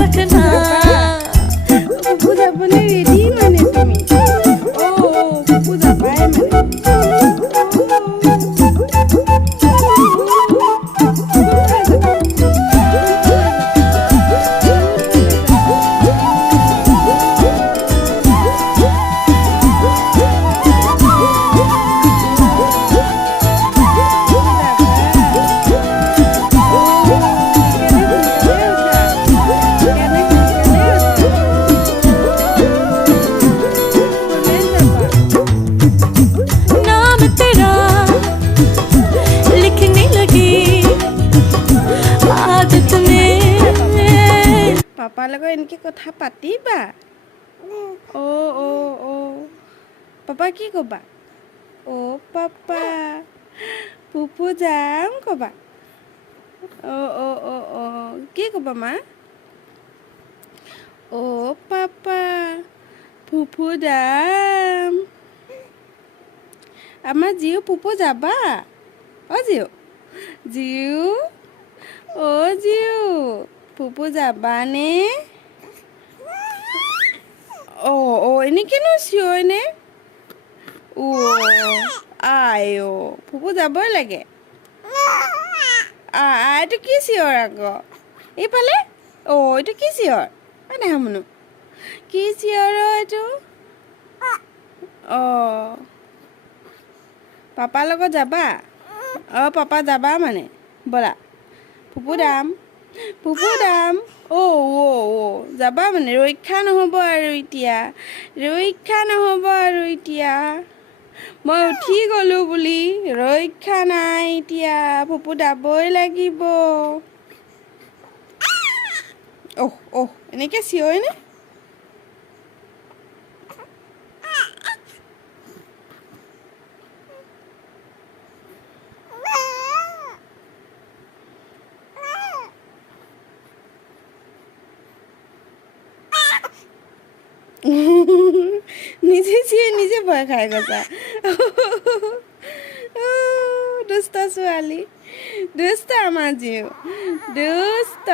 रखना। पुप्पू जाबले रेडी माने तुमी ओ पुप्पू जाबाय माने नाम तेरा लिखने लगी आदत में। पापा लगे इनके कथा पातिबा ओ ओ ओ पापा की कबा ओ पापा पुप्पू जाम कबा ओ ओ ओ ओ की कबा मा ओ पापा पुप्पू जाम আমাৰ জিউ পুপু যাবা অ জিউ জিউ অ জিউ পুপু যাবানে অ অ এনেকেনো চিঞৰেনে ও আইঅ পুপু যাবই লাগে এইটো কি চিঞৰ আকৌ এইফালে অ এইটো কি চিঞৰ নাই শুনো কি চিঞৰ এইটো অঁ পাপাৰ লগত যাবা অঁ পাপা যাবা মানে ব'লা পুপু দাম অ' যাবা মানে ৰক্ষা নহ'ব আৰু এতিয়া মই উঠি গ'লোঁ বুলি ৰক্ষা নাই এতিয়া পুপু যাবই লাগিব অহ এনেকৈ চিঞৰেনে নিজে চিঞৰি নিজে ভয় খাই গৈছা দুষ্ট ছোৱালী দুষ্ট আমাৰ জীৱ দুষ্ট